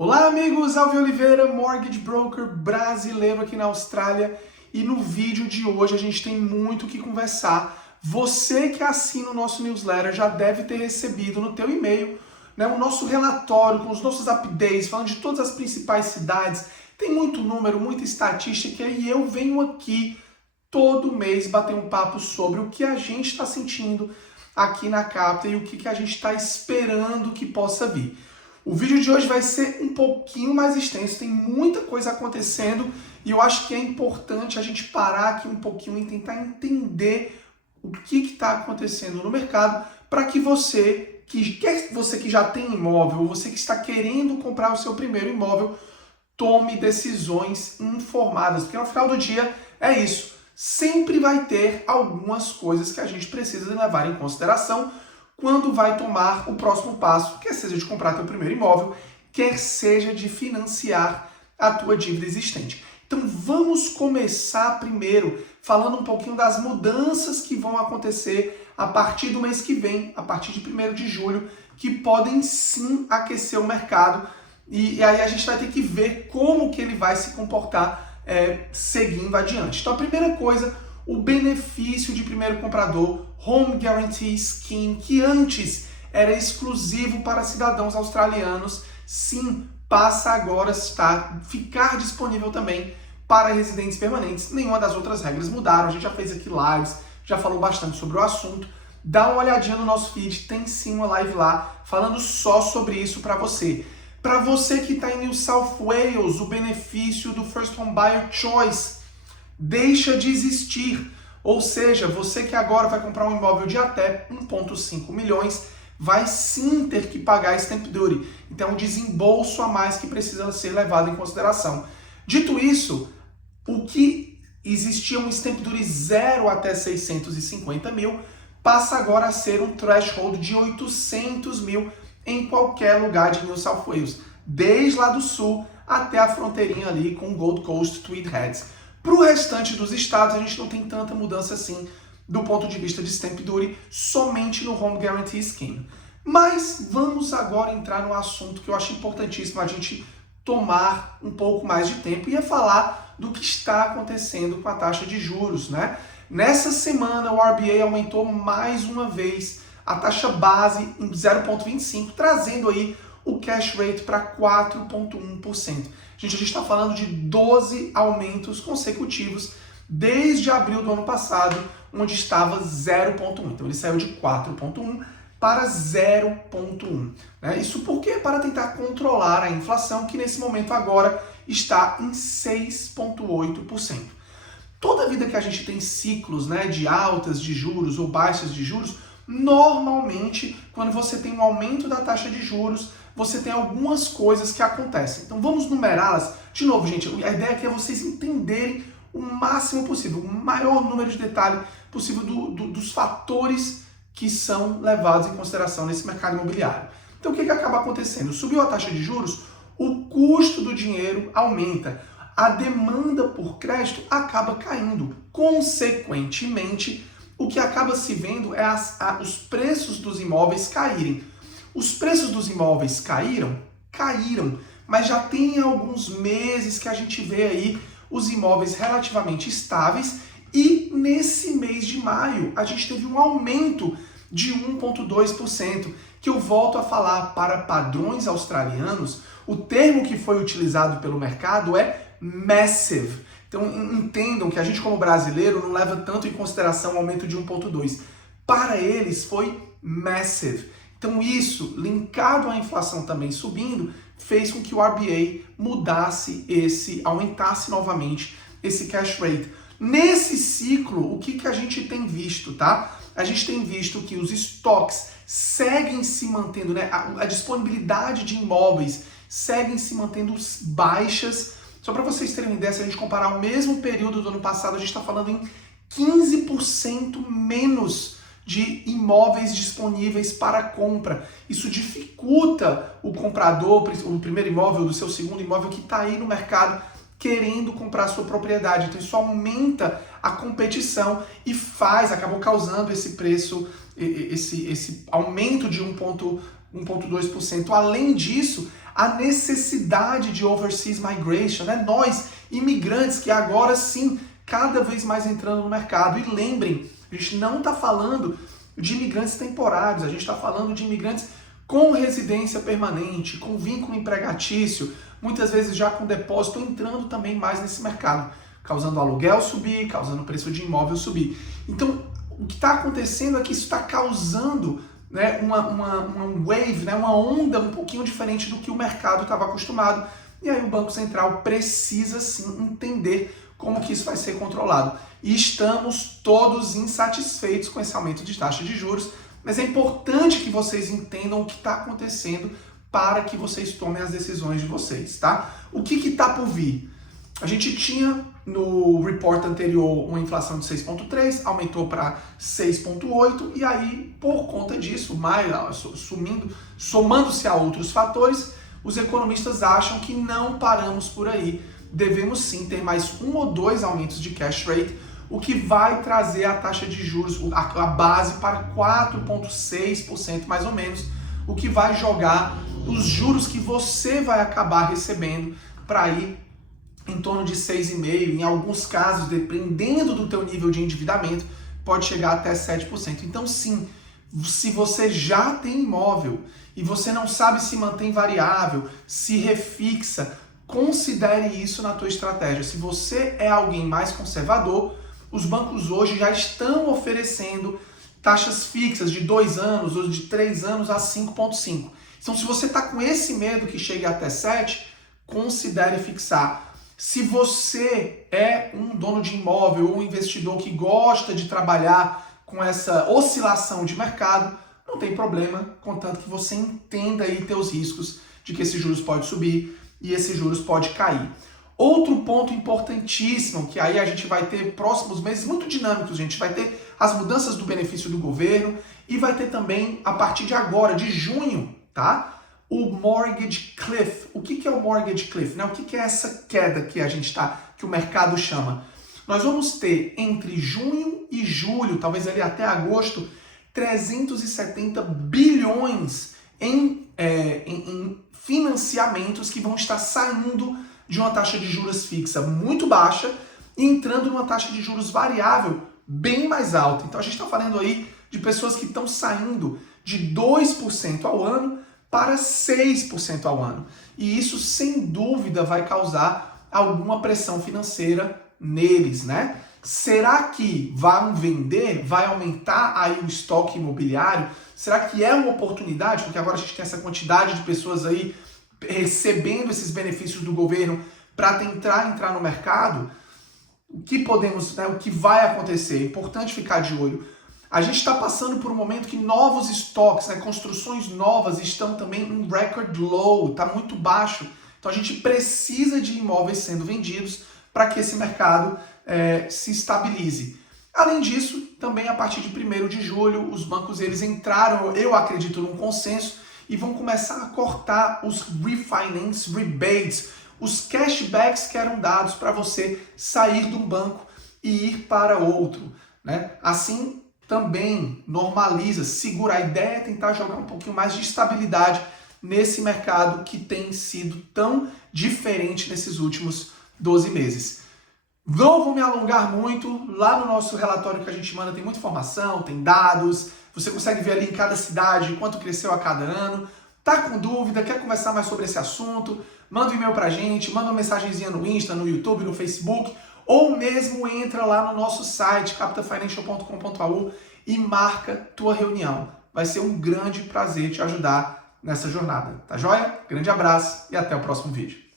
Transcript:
Olá amigos, Alvin Oliveira, Mortgage Broker brasileiro aqui na Austrália, e no vídeo de hoje a gente tem muito o que conversar. Você que assina o nosso newsletter já deve ter recebido no teu e-mail, né, o nosso relatório com os nossos updates, falando de todas as principais cidades. Tem muito número, muita estatística, e eu venho aqui todo mês bater um papo sobre o que a gente está sentindo aqui na Capta e o que a gente está esperando que possa vir. O vídeo de hoje vai ser um pouquinho mais extenso, tem muita coisa acontecendo e eu acho que é importante a gente parar aqui um pouquinho e tentar entender o que está acontecendo no mercado para que você que já tem imóvel, ou você que está querendo comprar o seu primeiro imóvel, tome decisões informadas, porque no final do dia é isso. Sempre vai ter algumas coisas que a gente precisa levar em consideração quando vai tomar o próximo passo, quer seja de comprar teu primeiro imóvel, quer seja de financiar a tua dívida existente. Então vamos começar primeiro falando um pouquinho das mudanças que vão acontecer a partir do mês que vem, a partir de 1º de julho, que podem sim aquecer o mercado, e aí a gente vai ter que ver como que ele vai se comportar seguindo adiante. Então a primeira coisa, o benefício de primeiro comprador, Home Guarantee Scheme, que antes era exclusivo para cidadãos australianos, sim, passa agora a ficar disponível também para residentes permanentes. Nenhuma das outras regras mudaram, a gente já fez aqui lives, já falou bastante sobre o assunto. Dá uma olhadinha no nosso feed, tem sim uma live lá falando só sobre isso para você. Para você que está em New South Wales, o benefício do First Home Buyer Choice deixa de existir. Ou seja, você que agora vai comprar um imóvel de até 1,5 milhões, vai sim ter que pagar Stamp Duty. Então, um desembolso a mais que precisa ser levado em consideração. Dito isso, o que existia um Stamp Duty 0 até 650 mil, passa agora a ser um threshold de 800 mil em qualquer lugar de New South Wales, desde lá do sul até a fronteirinha ali com Gold Coast, Tweed Heads. Para o restante dos estados, a gente não tem tanta mudança assim do ponto de vista de Stamp Duty, somente no Home Guarantee Scheme. Mas vamos agora entrar no assunto que eu acho importantíssimo a gente tomar um pouco mais de tempo e é falar do que está acontecendo com a taxa de juros, né? Nessa semana, o RBA aumentou mais uma vez a taxa base em 0,25, trazendo aí o cash rate para 4,1%. Gente, a gente está falando de 12 aumentos consecutivos desde abril do ano passado, onde estava 0,1. Então ele saiu de 4,1 para 0,1. Né? Isso porque para tentar controlar a inflação, que nesse momento agora está em 6,8%. Toda vida que a gente tem ciclos, né, de altas de juros ou baixas de juros, normalmente, quando você tem um aumento da taxa de juros, você tem algumas coisas que acontecem. Então vamos numerá-las. De novo, gente, a ideia aqui é vocês entenderem o máximo possível, o maior número de detalhe possível dos fatores que são levados em consideração nesse mercado imobiliário. Então o que acaba acontecendo? Subiu a taxa de juros, o custo do dinheiro aumenta. A demanda por crédito acaba caindo. Consequentemente, o que acaba se vendo é os preços dos imóveis caírem. Os preços dos imóveis caíram, mas já tem alguns meses que a gente vê aí os imóveis relativamente estáveis e nesse mês de maio a gente teve um aumento de 1,2%, que eu volto a falar para padrões australianos, o termo que foi utilizado pelo mercado é massive. Então entendam que a gente como brasileiro não leva tanto em consideração o aumento de 1,2%. Para eles foi massive. Então isso, linkado à inflação também subindo, fez com que o RBA aumentasse novamente esse cash rate. Nesse ciclo, o que a gente tem visto, tá? A gente tem visto que os estoques seguem se mantendo, né? A disponibilidade de imóveis seguem se mantendo baixas. Só para vocês terem uma ideia, se a gente comparar o mesmo período do ano passado, a gente está falando em 15% menos de imóveis disponíveis para compra. Isso dificulta o comprador, o primeiro imóvel, do seu segundo imóvel, que está aí no mercado querendo comprar sua propriedade. Então isso aumenta a competição e acabou causando esse preço, esse aumento de 1,2%. Além disso, a necessidade de overseas migration, né? Nós, imigrantes que agora sim, cada vez mais entrando no mercado. E lembrem, a gente não está falando de imigrantes temporários, a gente está falando de imigrantes com residência permanente, com vínculo empregatício, muitas vezes já com depósito, entrando também mais nesse mercado, causando aluguel subir, causando o preço de imóvel subir. Então, o que está acontecendo é que isso está causando, né, uma wave, né, uma onda um pouquinho diferente do que o mercado estava acostumado. E aí o Banco Central precisa sim entender como que isso vai ser controlado. E estamos todos insatisfeitos com esse aumento de taxa de juros, mas é importante que vocês entendam o que está acontecendo para que vocês tomem as decisões de vocês, tá? O que está por vir? A gente tinha no report anterior uma inflação de 6,3, aumentou para 6,8 e aí, por conta disso, somando-se a outros fatores, os economistas acham que não paramos por aí. Devemos sim ter mais 1 ou 2 aumentos de cash rate, o que vai trazer a taxa de juros, a base para 4,6% mais ou menos, o que vai jogar os juros que você vai acabar recebendo para ir em torno de 6,5%, em alguns casos, dependendo do teu nível de endividamento, pode chegar até 7%. Então sim, se você já tem imóvel e você não sabe se mantém variável, se refixa, considere isso na tua estratégia. Se você é alguém mais conservador, os bancos hoje já estão oferecendo taxas fixas de 2 anos ou de 3 anos a 5,5. Então, se você está com esse medo que chegue até 7, considere fixar. Se você é um dono de imóvel ou um investidor que gosta de trabalhar com essa oscilação de mercado, não tem problema, contanto que você entenda aí teus riscos de que esses juros pode subir e esses juros pode cair. Outro ponto importantíssimo, que aí a gente vai ter próximos meses muito dinâmicos, gente, vai ter as mudanças do benefício do governo e vai ter também, a partir de agora, de junho, tá? O mortgage cliff. O que é o mortgage cliff, né? O que é essa queda que que o mercado chama? Nós vamos ter entre junho e julho, talvez ali até agosto, 370 bilhões em financiamentos que vão estar saindo de uma taxa de juros fixa muito baixa e entrando numa taxa de juros variável bem mais alta. Então a gente está falando aí de pessoas que estão saindo de 2% ao ano para 6% ao ano. E isso, sem dúvida, vai causar alguma pressão financeira neles, né? Será que vão vender? Vai aumentar aí o estoque imobiliário? Será que é uma oportunidade? Porque agora a gente tem essa quantidade de pessoas aí recebendo esses benefícios do governo para tentar entrar no mercado. O que podemos, né, o que vai acontecer? É importante ficar de olho. A gente está passando por um momento que novos estoques, né, construções novas estão também em record low, está muito baixo. Então a gente precisa de imóveis sendo vendidos para que esse mercado se estabilize. Além disso, também a partir de 1º de julho, os bancos eles entraram, eu acredito, num consenso e vão começar a cortar os refinance rebates, os cashbacks que eram dados para você sair de um banco e ir para outro, né? Assim, também normaliza, segura. A ideia é tentar jogar um pouquinho mais de estabilidade nesse mercado que tem sido tão diferente nesses últimos 12 meses. Não vou me alongar muito, lá no nosso relatório que a gente manda tem muita informação, tem dados, você consegue ver ali em cada cidade quanto cresceu a cada ano. Tá com dúvida, quer conversar mais sobre esse assunto? Manda um e-mail pra gente, manda uma mensagenzinha no Insta, no YouTube, no Facebook, ou mesmo entra lá no nosso site, capitalfinancial.com.au e marca tua reunião. Vai ser um grande prazer te ajudar nessa jornada, tá joia? Grande abraço e até o próximo vídeo.